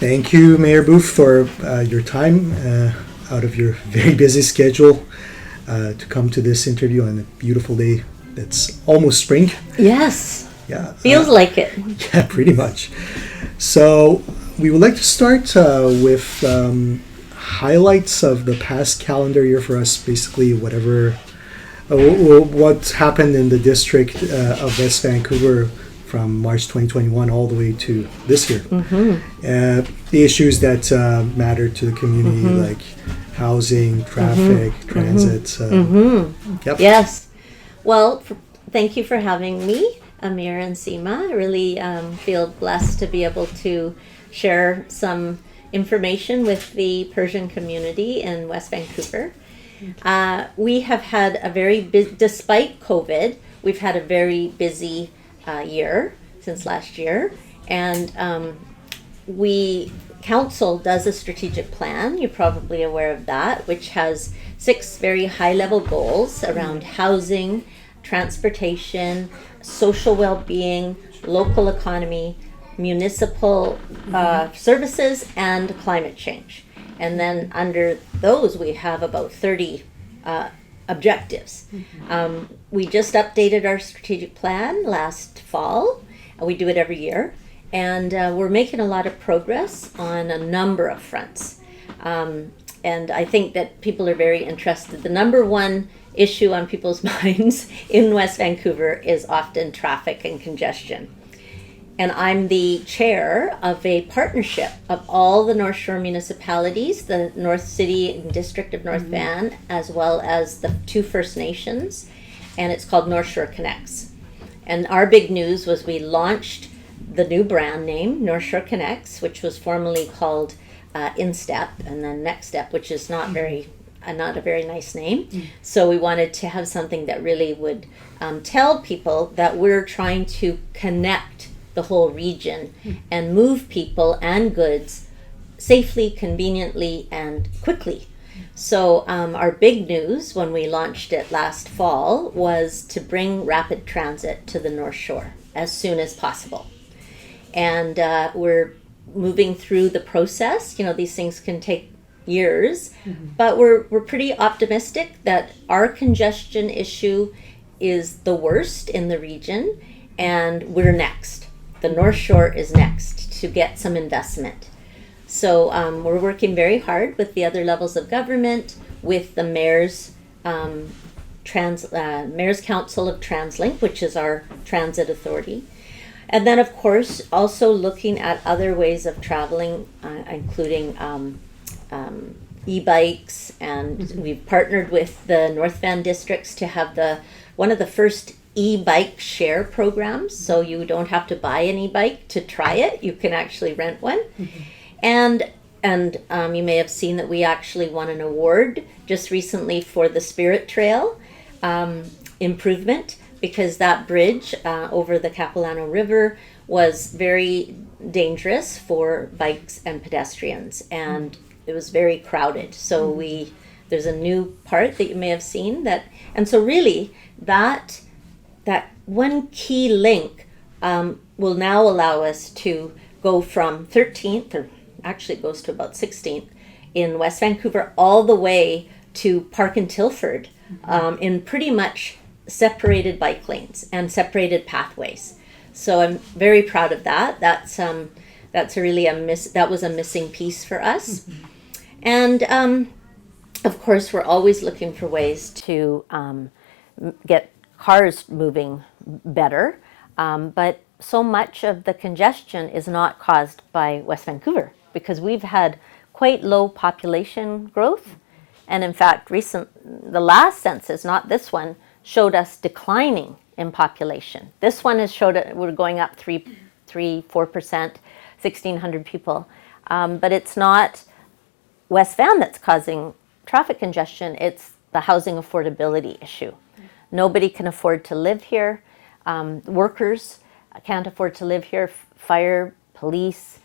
Thank you, Mayor Booth, for your time out of your very busy schedule to come to this interview on a beautiful day that's almost spring. Yes. Yeah. Feels like it. Yeah, pretty much. So we would like to start with highlights of the past calendar year for us, basically whatever, what happened in the district of West Vancouver from March 2021 all the way to this year. The issues that matter to the community, like housing, traffic, transit. Yep. Yes. Well, thank you for having me, Amir and Seema. I really feel blessed to be able to share some information with the Persian community in West Vancouver. We have had a very despite COVID, we've had a very busy year since last year, and council does a strategic plan, you're probably aware of that, which has 6 very high-level goals around housing, transportation, social well-being, local economy, municipal services, and climate change. And then under those we have about 30 objectives. We just updated our strategic plan last fall. We do it every year. And we're making a lot of progress on a number of fronts. And I think that people are very interested. The number one issue on people's minds in West Vancouver is often traffic and congestion. And I'm the chair of a partnership of all the North Shore municipalities, the North City and District of North Van, as well as the 2 First Nations, and it's called North Shore Connects. And our big news was we launched the new brand name, North Shore Connects, which was formerly called InStep, and then Next Step, which is not a very nice name. So we wanted to have something that really would tell people that we're trying to connect the whole region and move people and goods safely, conveniently, and quickly. So our big news when we launched it last fall was to bring rapid transit to the North Shore as soon as possible. And we're moving through the process. You know, these things can take years, but we're pretty optimistic that our congestion issue is the worst in the region, and we're next. The North Shore is next to get some investment. So we're working very hard with the other levels of government, with the Mayor's Mayor's Council of TransLink, which is our transit authority. And then, of course, also looking at other ways of traveling, including e-bikes, and we've partnered with the North Van districts to have one of the first e-bike share programs, so you don't have to buy an e-bike to try it. You can actually rent one. And you may have seen that we actually won an award just recently for the Spirit Trail improvement, because that bridge over the Capilano River was very dangerous for bikes and pedestrians, and it was very crowded. So there's a new part that you may have seen and so really that one key link will now allow us to go from 13th, or actually it goes to about 16th, in West Vancouver all the way to Park and Tilford in pretty much separated bike lanes and separated pathways. So I'm very proud of that. That's really that was a missing piece for us. And of course, we're always looking for ways to get cars moving better, but so much of the congestion is not caused by West Vancouver, because we've had quite low population growth, and in fact the last census, not this one, showed us declining in population. This one has showed we're going up 4%, 1,600 people, but it's not West Van that's causing traffic congestion, it's the housing affordability issue. Nobody can afford to live here. Workers can't afford to live here. Fire, police,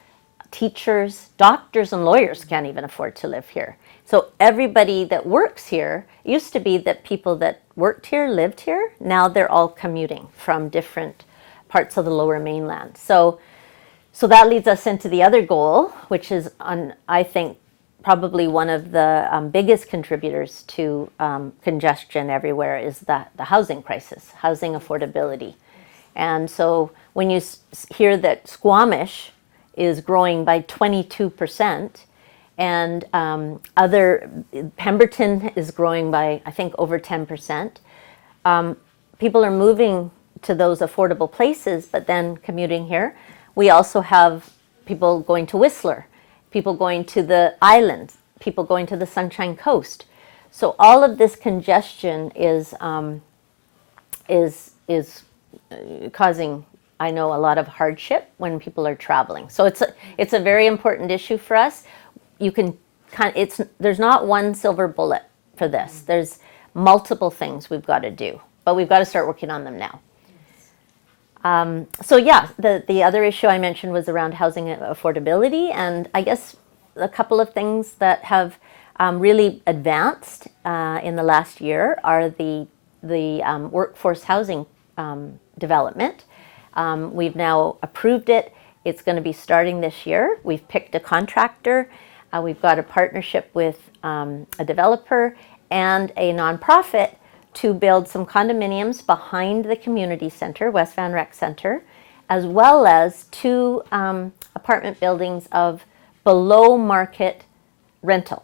teachers, doctors, and lawyers can't even afford to live here. So everybody that works here, it used to be that people that worked here lived here. Now they're all commuting from different parts of the Lower Mainland. So So that leads us into the other goal, which is, I think, probably one of the biggest contributors to congestion everywhere is the housing crisis, housing affordability. And so when you hear that Squamish is growing by 22%, and Pemberton is growing by, I think, over 10%, people are moving to those affordable places, but then commuting here. We also have people going to Whistler, people going to the islands, people going to the Sunshine Coast. So all of this congestion is causing, I know, a lot of hardship when people are traveling. So it's a very important issue for us. You can there's not one silver bullet for this. There's multiple things we've got to do, but we've got to start working on them now. So yeah, the other issue I mentioned was around housing affordability, and I guess a couple of things that have really advanced in the last year are the workforce housing development. We've now approved it. It's going to be starting this year. We've picked a contractor. We've got a partnership with a developer and a nonprofit to build some condominiums behind the community center, West Van Rec Center, as well as 2 apartment buildings of below market rental.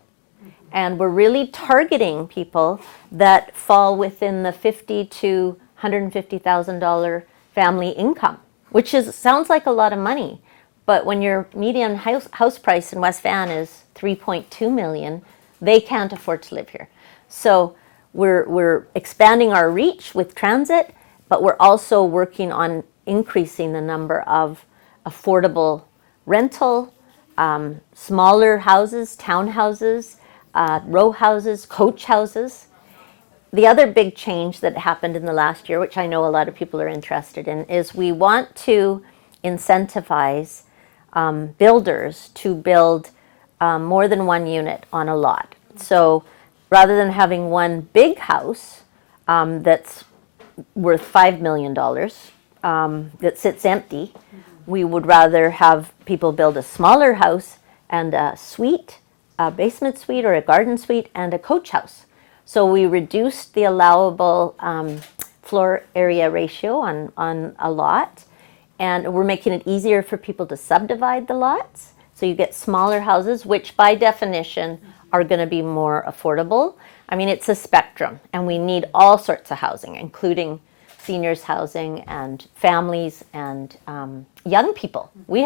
And we're really targeting people that fall within the $50,000 to $150,000 family income, which sounds like a lot of money. But when your median house price in West Van is $3.2 million, they can't afford to live here. So we're expanding our reach with transit, but we're also working on increasing the number of affordable rental, smaller houses, townhouses, row houses, coach houses. The other big change that happened in the last year, which I know a lot of people are interested in, is we want to incentivize builders to build more than one unit on a lot. So rather than having one big house that's worth $5 million that sits empty, we would rather have people build a smaller house and a suite, a basement suite or a garden suite, and a coach house. So we reduced the allowable floor area ratio on a lot, and we're making it easier for people to subdivide the lots. So you get smaller houses, which by definition are going to be more affordable. I mean, it's a spectrum, and we need all sorts of housing, including seniors housing and families and young people. We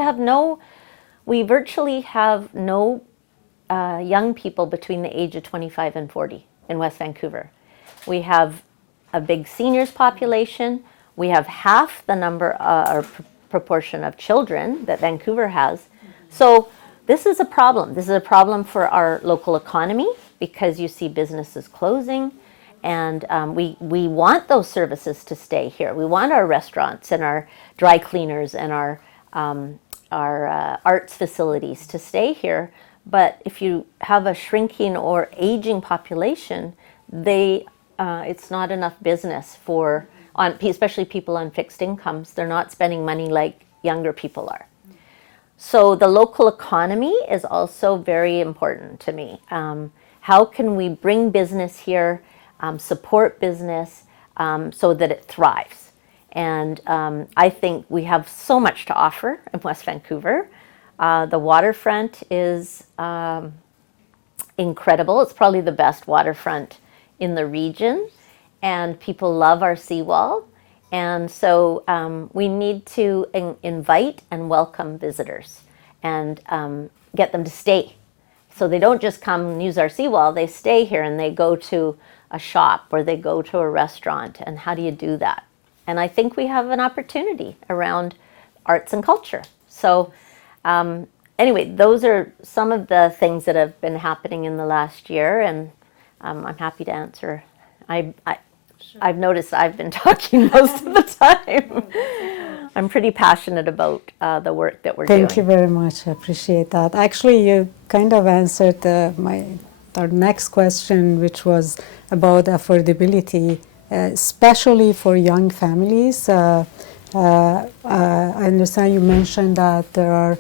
virtually have no young people between the age of 25 and 40 in West Vancouver. We have a big seniors population. We have half the number or proportion of children that Vancouver has. So this is a problem. This is a problem for our local economy because you see businesses closing, and we want those services to stay here. We want our restaurants and our dry cleaners and our arts facilities to stay here. But if you have a shrinking or aging population, it's not enough business especially people on fixed incomes. They're not spending money like younger people are. So the local economy is also very important to me. How can we bring business here, support business so that it thrives? And I think we have so much to offer in West Vancouver. The waterfront is incredible. It's probably the best waterfront in the region, and people love our seawall. And so we need to invite and welcome visitors and get them to stay. So they don't just come and use our seawall, they stay here and they go to a shop or they go to a restaurant. And how do you do that? And I think we have an opportunity around arts and culture. So anyway, those are some of the things that have been happening in the last year, and I'm happy to answer. I've noticed I've been talking most of the time. I'm pretty passionate about the work that we're doing. Thank you very much. I appreciate that. Actually, you kind of answered our next question, which was about affordability, especially for young families. I understand you mentioned that there are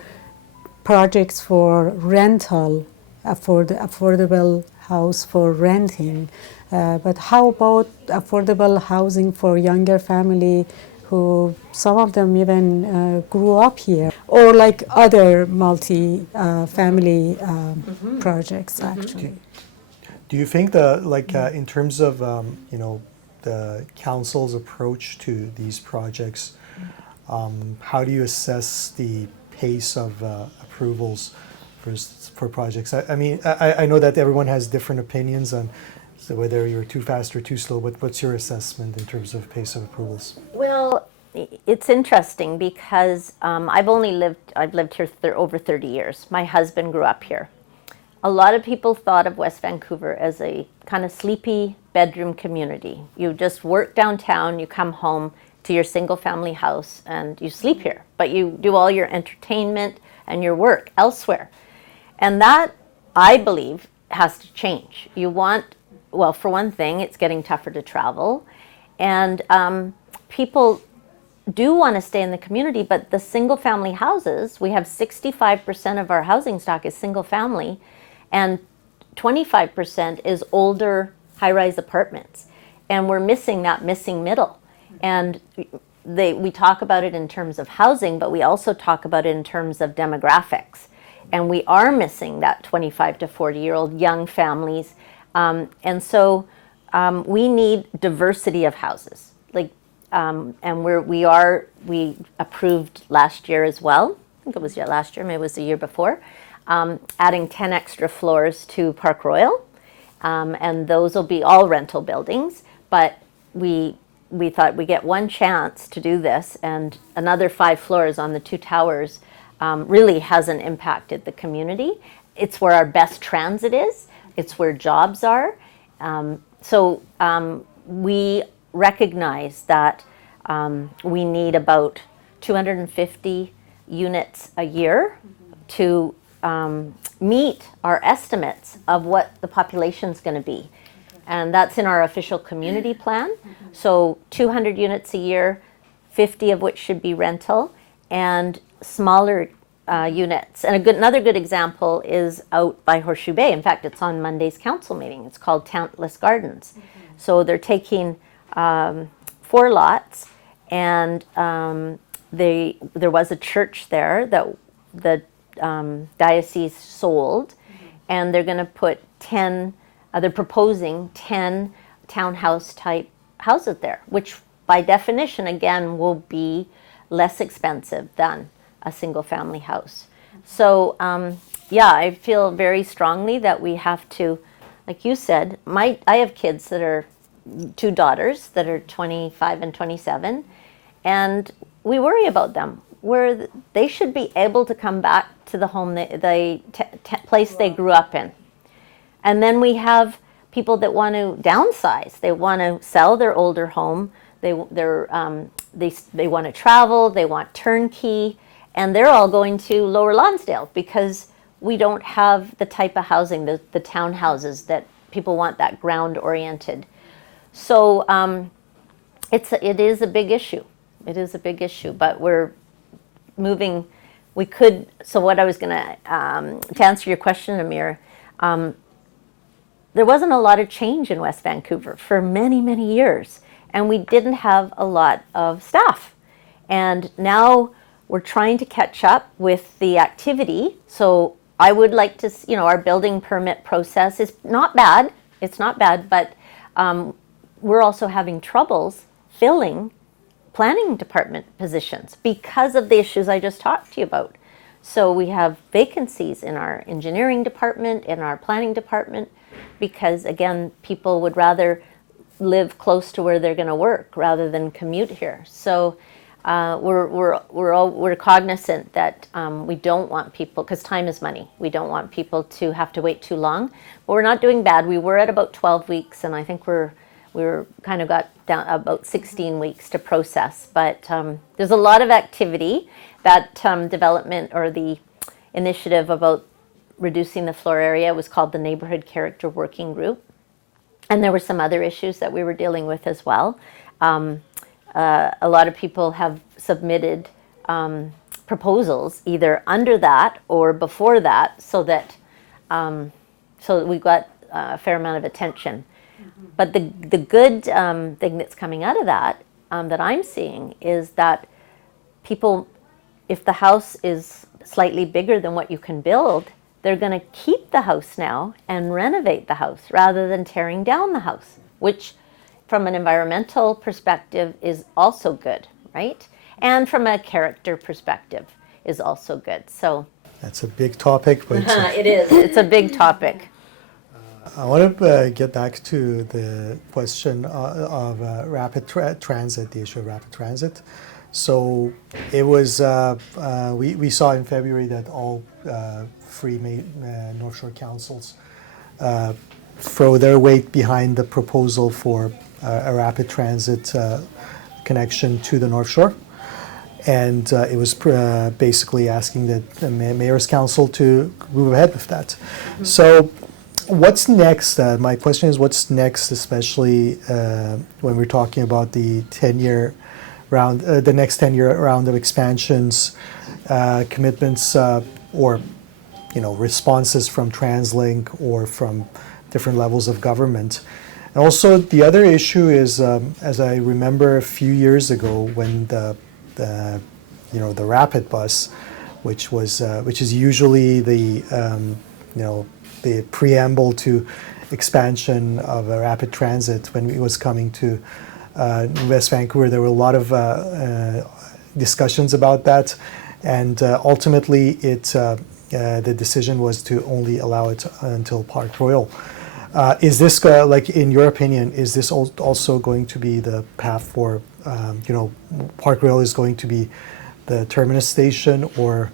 projects for rental, affordable house for renting. But how about affordable housing for younger family who some of them even grew up here, or like other multi-family projects actually? Do you think that, in terms of the council's approach to these projects, how do you assess the pace of approvals for projects? I mean, I know that everyone has different opinions on whether you're too fast or too slow, but what's your assessment in terms of pace of approvals? Well, it's interesting because I've lived here over 30 years. My husband grew up here. A lot of people thought of West Vancouver as a kind of sleepy bedroom community. You just work downtown, you come home to your single family house and you sleep here, but you do all your entertainment and your work elsewhere. And that, I believe, has to change. Well, for one thing, it's getting tougher to travel, and people do want to stay in the community, but the single family houses, we have 65% of our housing stock is single family, and 25% is older high-rise apartments, and we're missing that missing middle. And we talk about it in terms of housing, but we also talk about it in terms of demographics, and we are missing that 25 to 40-year-old young families. And so we need diversity of houses. And we approved last year as well. I think it was last year, maybe it was the year before, adding 10 extra floors to Park Royal. And those will be all rental buildings. But we thought we get one chance to do this, and another 5 floors on the 2 towers really hasn't impacted the community. It's where our best transit is. It's where jobs are. So we recognize that we need about 250 units a year to meet our estimates of what the population is going to be. And that's in our official community plan. So 200 units a year, 50 of which should be rental, and smaller units. And another good example is out by Horseshoe Bay. In fact, it's on Monday's council meeting. It's called Talentless Gardens. So they're taking 4 lots, and there was a church there that the diocese sold, and they're going to put 10, they're proposing 10 townhouse type houses there, which by definition, again, will be less expensive than a single family house. So I feel very strongly that we have to, like you said, I have kids that are 2 daughters that are 25 and 27, and we worry about them, where they should be able to come back to the home, place they grew up in. And then we have people that want to downsize. They want to sell their older home. They want to travel. They want turnkey. And they're all going to Lower Lonsdale because we don't have the type of housing, the townhouses that people want, that ground-oriented. So it is a big issue. It is a big issue, but we're moving. So what I was going to answer your question, Amir, there wasn't a lot of change in West Vancouver for many, many years, and we didn't have a lot of staff. And now we're trying to catch up with the activity. So I would like to, our building permit process is not bad. It's not bad, but we're also having troubles filling planning department positions because of the issues I just talked to you about. So we have vacancies in our engineering department, in our planning department, because again, people would rather live close to where they're going to work rather than commute here. So we're cognizant that we don't want people, because time is money. We don't want people to have to wait too long. But we're not doing bad. We were at about 12 weeks, and I think we're kind of got down about 16 weeks to process. But there's a lot of activity. That development, or the initiative about reducing the floor area, was called the Neighborhood Character Working Group. And there were some other issues that we were dealing with as well. a lot of people have submitted proposals either under that or before that, so that we got a fair amount of attention. But the good thing that's coming out of that that I'm seeing is that people, if the house is slightly bigger than what you can build, they're going to keep the house now and renovate the house rather than tearing down the house, which from an environmental perspective is also good, right? And from a character perspective is also good. So That's a big topic, but it is. It's a big topic. I want to get back to the question of rapid transit, the issue of rapid transit. So it was, we saw in February that all three North Shore councils throw their weight behind the proposal for a rapid transit connection to the North Shore. And it was basically asking the Mayor's Council to move ahead with that. Mm-hmm. So what's next? My question is, what's next, especially when we're talking about the 10-year round, the next 10-year round of expansions, commitments, or responses from TransLink or from different levels of government. And also the other issue is, as I remember a few years ago, when the rapid bus, which is usually the preamble to expansion of a rapid transit, when it was coming to West Vancouver, there were a lot of discussions about that, and ultimately the decision was to only allow it until Park Royal. Is this, in your opinion, is this also going to be the path for, Park Royal is going to be the terminus station, or,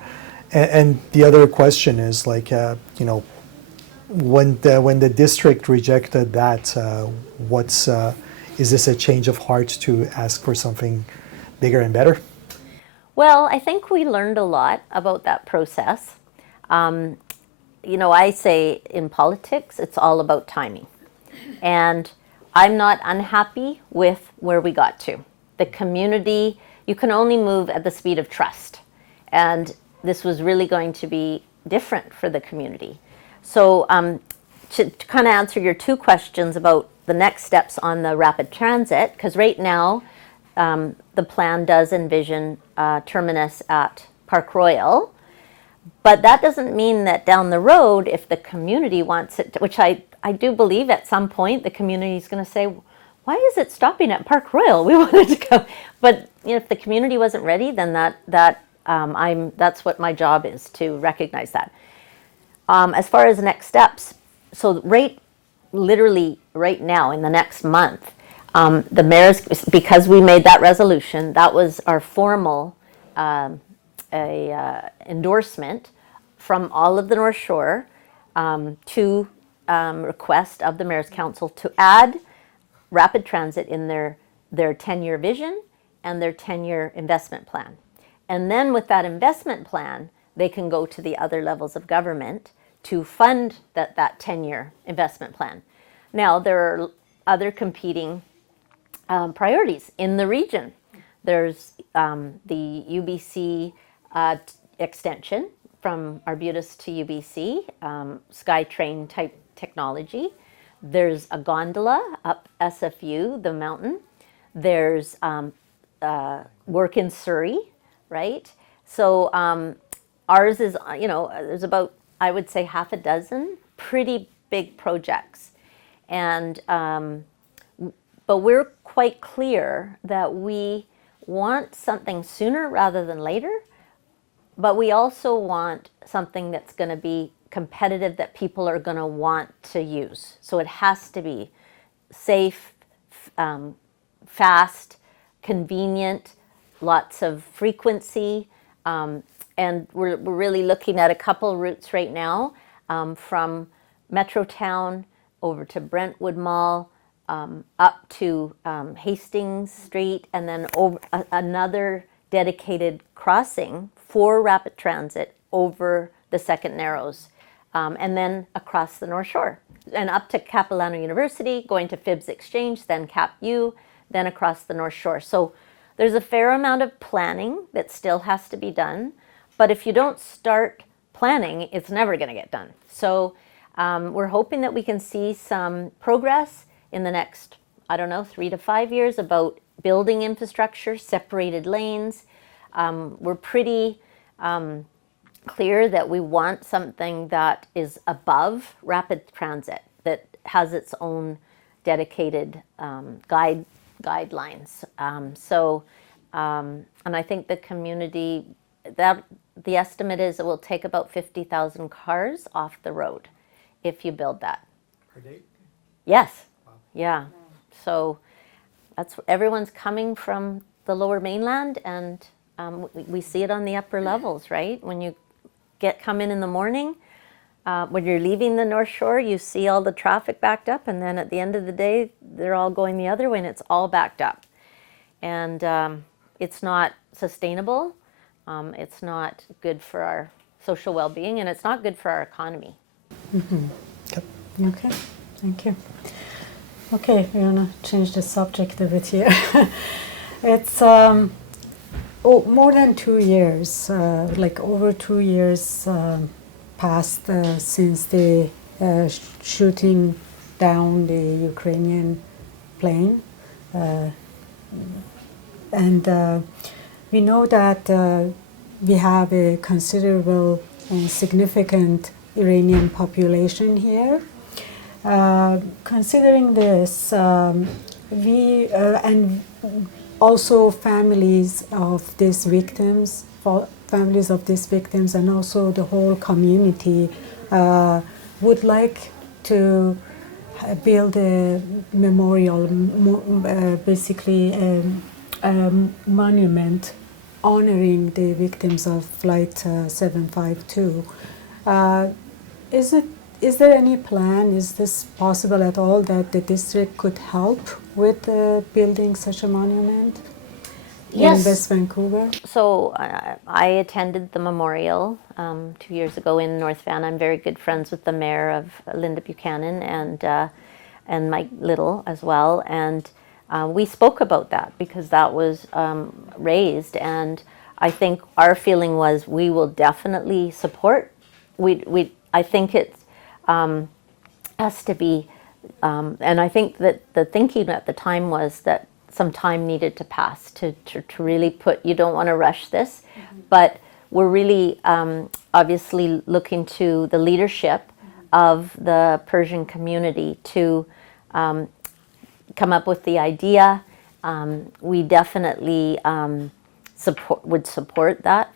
and the other question is, when the district rejected that, is this a change of heart to ask for something bigger and better? Well, I think we learned a lot about that process. I say in politics, it's all about timing. And I'm not unhappy with where we got to. The community, you can only move at the speed of trust. And this was really going to be different for the community. So to kind of answer your two questions about the next steps on the rapid transit, because right now the plan does envision terminus at Park Royal. But that doesn't mean that down the road, if the community wants it, which I do believe at some point the community is going to say, why is it stopping at Park Royal? We wanted to go. But if the community wasn't ready, then that's what my job is, to recognize that. As far as next steps, so literally right now in the next month, the mayor's, because we made that resolution, that was our formal endorsement from all of the North Shore to request of the Mayor's Council to add rapid transit in their 10-year vision and their 10-year investment plan. And then with that investment plan, they can go to the other levels of government to fund that 10-year investment plan. Now, there are other competing priorities in the region. There's the UBC extension from Arbutus to UBC, SkyTrain type technology. There's a gondola up SFU, the mountain. There's work in Surrey, right? So ours is, there's about, I would say, half a dozen pretty big projects. And but we're quite clear that we want something sooner rather than later, but we also want something that's going to be competitive, that people are going to want to use. So it has to be safe, fast, convenient, lots of frequency, and we're really looking at a couple routes right now, from Metrotown over to Brentwood Mall, up to Hastings Street, and then over another dedicated crossing for rapid transit over the Second Narrows, and then across the North Shore, and up to Capilano University, going to Phibbs Exchange, then Cap U, then across the North Shore. So there's a fair amount of planning that still has to be done, but if you don't start planning, it's never going to get done. So we're hoping that we can see some progress in the next, I don't know, 3 to 5 years about building infrastructure, separated lanes. We're pretty clear that we want something that is above rapid transit, that has its own dedicated guidelines. And I think the community, that the estimate is it will take about 50,000 cars off the road if you build that. Per day? Yes. Yeah. So that's everyone's coming from the lower mainland, and we see it on the upper levels, right? When you come in the morning, when you're leaving the North Shore, you see all the traffic backed up, and then at the end of the day, they're all going the other way, and it's all backed up. And it's not sustainable. It's not good for our social well-being, and it's not good for our economy. Okay, thank you. Okay, we're gonna change the subject a bit here. It's more than 2 years, like over 2 years passed since the shooting down the Ukrainian plane. And we know that we have a considerable and significant Iranian population here. Considering this, we and also families of these victims, and also the whole community would like to build a memorial, basically a monument honoring the victims of Flight 752. Is there any plan, is this possible at all, that the district could help with building such a monument in West Vancouver? So I attended the memorial 2 years ago in North Van. I'm very good friends with the mayor of Linda Buchanan and Mike Little as well. And we spoke about that because that was raised. And I think our feeling was we will definitely support. I think it has to be, and I think that the thinking at the time was that some time needed to pass to really put, you don't want to rush this, but we're really obviously looking to the leadership of the Persian community to come up with the idea. We definitely would support that,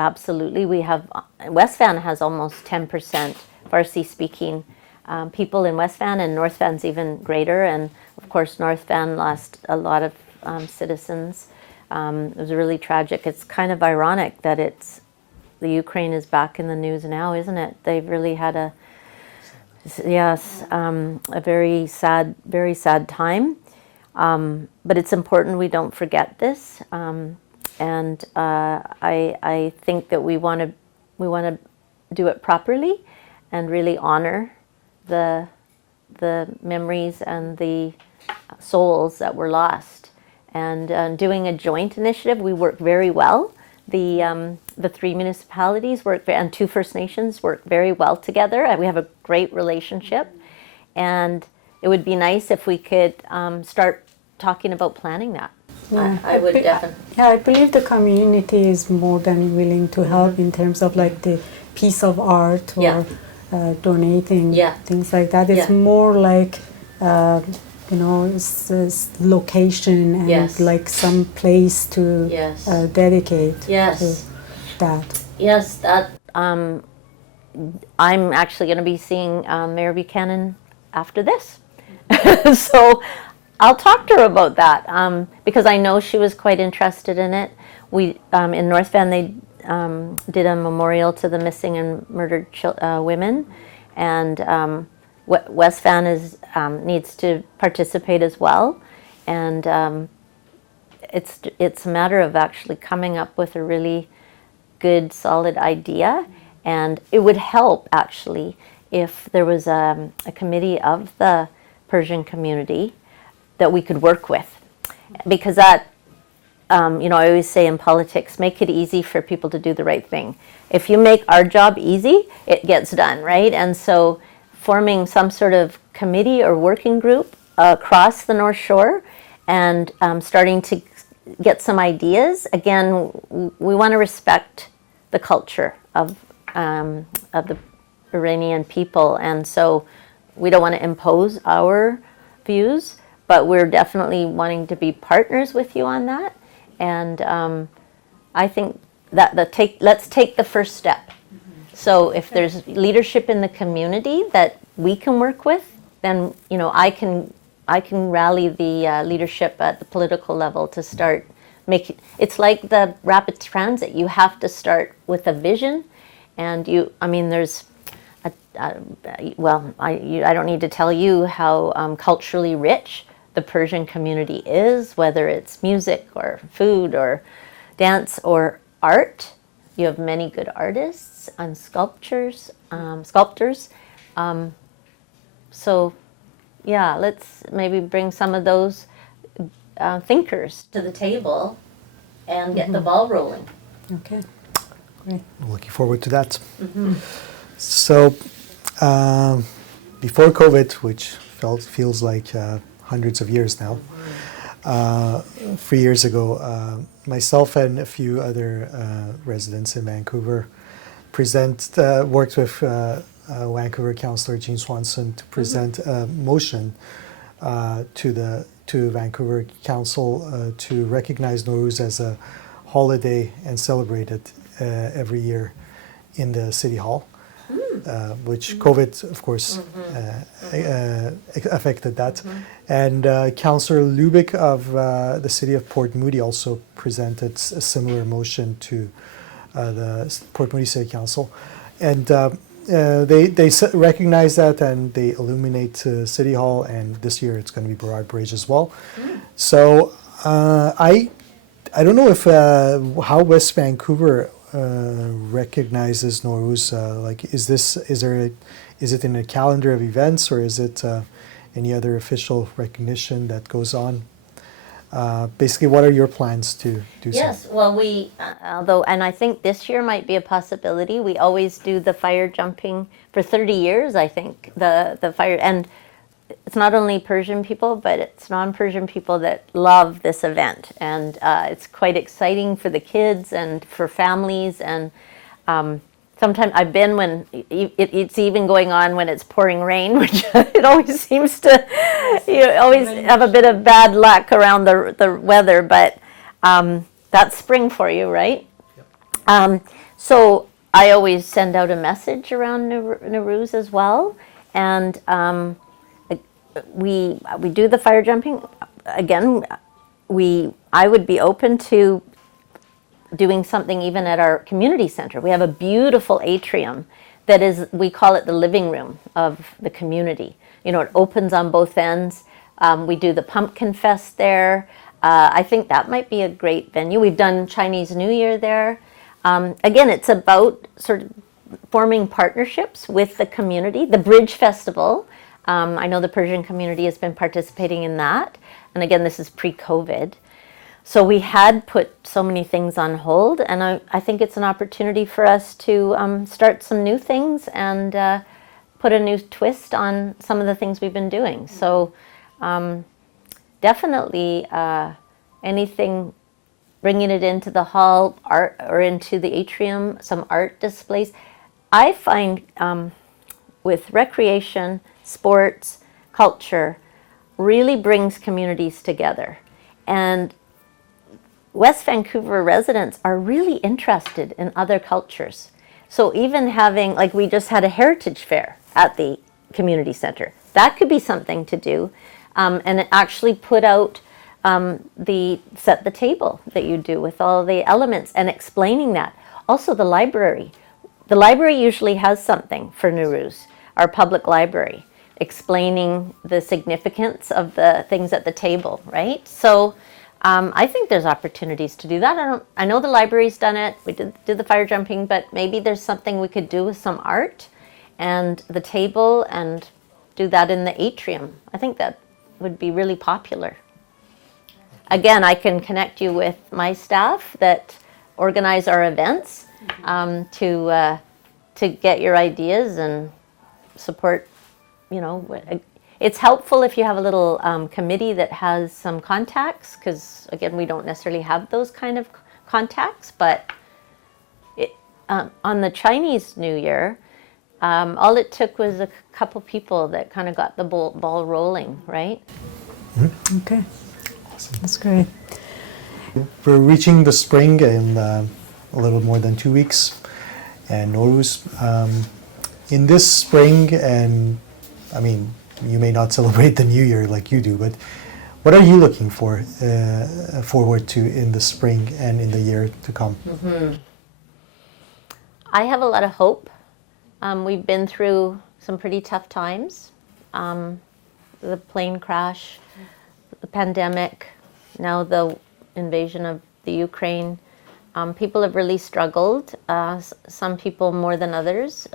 absolutely. We have, West Van has almost 10% Farsi speaking people in West Van, and North Van's even greater, and of course North Van lost a lot of citizens. It was really tragic. It's kind of ironic that the Ukraine is back in the news now, isn't it? They've really had a very sad time, but it's important we don't forget this, and I think that we want to do it properly and really honor the memories and the souls that were lost. And doing a joint initiative, we work very well. The 3 municipalities work, and 2 First Nations work very well together. And we have a great relationship. And it would be nice if we could start talking about planning that. Yeah, I would definitely. Yeah, I believe the community is more than willing to help in terms of like the piece of art or donating things like that. It's more like it's location and like some place to dedicate to that. Yes, that. I'm actually going to be seeing Mayor Buchanan after this, so I'll talk to her about that because I know she was quite interested in it. We in North Van they did a memorial to the missing and murdered women, and West Van needs to participate as well, and it's a matter of actually coming up with a really good, solid idea, and it would help actually if there was a committee of the Persian community that we could work with, because that I always say in politics, make it easy for people to do the right thing. If you make our job easy, it gets done, right? And so forming some sort of committee or working group across the North Shore and starting to get some ideas. Again, we want to respect the culture of the Iranian people, and so we don't want to impose our views, but we're definitely wanting to be partners with you on that. And I think that let's take the first step. So if there's leadership in the community that we can work with, then I can rally the leadership at the political level to start making. It's like the rapid transit. You have to start with a vision, and there's. I don't need to tell you how culturally rich the Persian community is, whether it's music or food or dance or art. You have many good artists and sculptors. So, yeah, let's maybe bring some of those thinkers to the table and get the ball rolling. Okay, great. Looking forward to that. So, before COVID, which feels like hundreds of years now, 3 years ago, myself and a few other residents in Vancouver worked with Vancouver Councillor Jean Swanson to present a motion to Vancouver Council to recognize Nowruz as a holiday and celebrate it every year in the City Hall. Which COVID, of course, affected that. And Councillor Lubick of the City of Port Moody also presented a similar motion to the Port Moody City Council. And they recognize that and they illuminate City Hall, and this year it's going to be Burrard Bridge as well. So I don't know if how West Vancouver recognizes Nowruz. Is it in a calendar of events, or is it any other official recognition that goes on? Basically, what are your plans to do so? Yes, well, and I think this year might be a possibility. We always do the fire jumping for 30 years, I think, the fire, and it's not only Persian people, but it's non-Persian people that love this event. And it's quite exciting for the kids and for families. And sometimes I've been when it's even going on when it's pouring rain, which it always seems to, always have a bit of bad luck around the weather. But that's spring for you, right? Yep. So I always send out a message around Nowruz as well. And we do the fire jumping. Again, I would be open to doing something even at our community center. We have a beautiful atrium that we call it the living room of the community. It opens on both ends. We do the Pumpkin Fest there. I think that might be a great venue. We've done Chinese New Year there. Again, it's about sort of forming partnerships with the community. The Bridge Festival, I know the Persian community has been participating in that. And again, this is pre-COVID. So we had put so many things on hold, and I think it's an opportunity for us to start some new things and put a new twist on some of the things we've been doing. So definitely anything, bringing it into the hall art or into the atrium, some art displays. I find with recreation, sports, culture, really brings communities together. And West Vancouver residents are really interested in other cultures. So even having, like we just had a heritage fair at the community center. That could be something to do. And it actually put out set the table that you do with all the elements and explaining that. Also the library. The library usually has something for Nowruz, our public library, explaining the significance of the things at the table, right? So I think there's opportunities to do that. I know the library's done it. We did the fire jumping, but maybe there's something we could do with some art and the table and do that in the atrium. I think that would be really popular. again, I can connect you with my staff that organize our events to get your ideas and support. It's helpful if you have a little committee that has some contacts, because again, we don't necessarily have those kind of contacts. But on the Chinese New Year, all it took was a couple people that kind of got the ball rolling, right? Okay, that's great. We're reaching the spring in a little more than 2 weeks, and Nowruz. In this spring, and I mean, you may not celebrate the New Year like you do, but what are you looking forward to in the spring and in the year to come? Mm-hmm. I have a lot of hope. We've been through some pretty tough times. The plane crash, the pandemic, now the invasion of the Ukraine. People have really struggled. Some people more than others.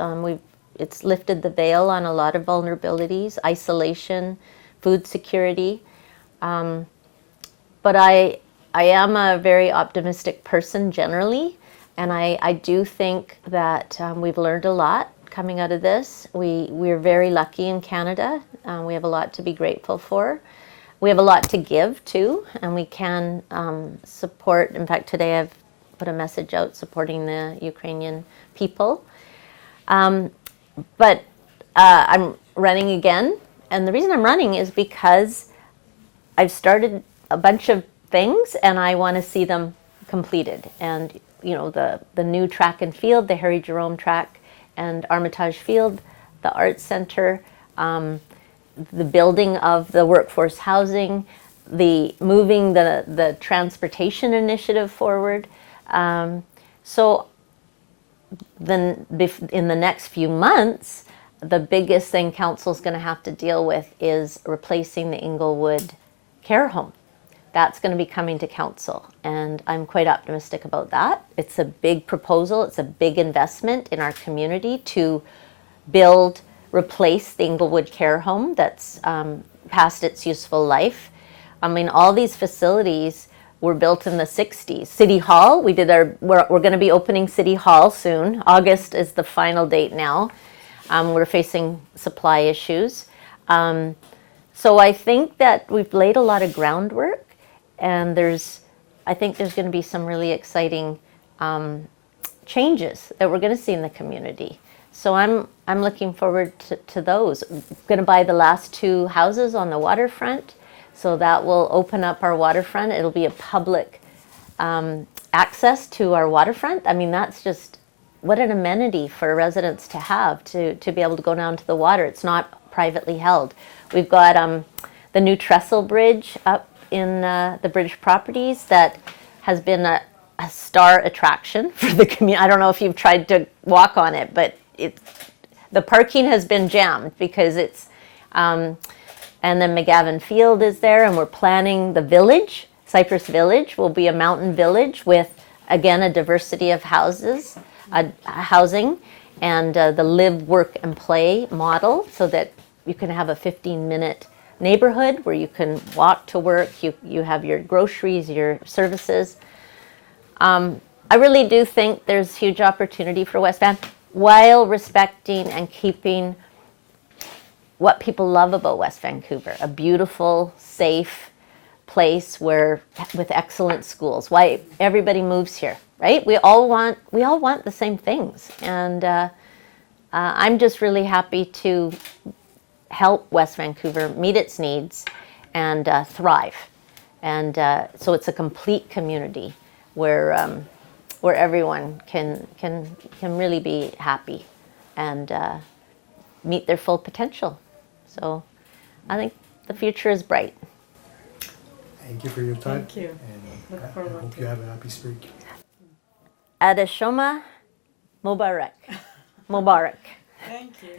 It's lifted the veil on a lot of vulnerabilities, isolation, food security. But I am a very optimistic person generally, and I do think that we've learned a lot coming out of this. We're very lucky in Canada. We have a lot to be grateful for. We have a lot to give too, and we can support. In fact, today I've put a message out supporting the Ukrainian people. But I'm running again, and the reason I'm running is because I've started a bunch of things and I want to see them completed. And the new track and field, the Harry Jerome track and Armitage Field, the Arts Center, the building of the workforce housing, the moving the transportation initiative forward. So then in the next few months, the biggest thing council's going to have to deal with is replacing the Inglewood care home. That's going to be coming to council, and I'm quite optimistic about that. It's a big proposal. It's a big investment in our community to replace the Inglewood care home that's past its useful life. I mean, all these facilities were built in the 60s. City Hall, we're going to be opening City Hall soon. August is the final date now. We're facing supply issues. So I think that we've laid a lot of groundwork, and I think there's going to be some really exciting changes that we're going to see in the community. So I'm looking forward to those. I'm going to buy the last 2 houses on the waterfront. So that will open up our waterfront. It'll be a public access to our waterfront. I mean, that's just what an amenity for residents to have, to be able to go down to the water. It's not privately held. We've got the new trestle bridge up in the British properties that has been a star attraction for the community. I don't know if you've tried to walk on it, but the parking has been jammed because it's... and then McGavin Field is there, and we're planning the village. Cypress Village will be a mountain village with, again, a diversity of housing, and the live, work, and play model, so that you can have a 15-minute neighborhood where you can walk to work, you have your groceries, your services. I really do think there's huge opportunity for West Van, while respecting and keeping what people love about West Vancouver, a beautiful, safe place with excellent schools. Why everybody moves here, right? We all want the same things, and I'm just really happy to help West Vancouver meet its needs and thrive. And so it's a complete community where everyone can really be happy and meet their full potential. So I think the future is bright. Thank you for your time. Thank you. And I hope you have a happy spring. Adashoma Mubarak. Mubarak. Thank you.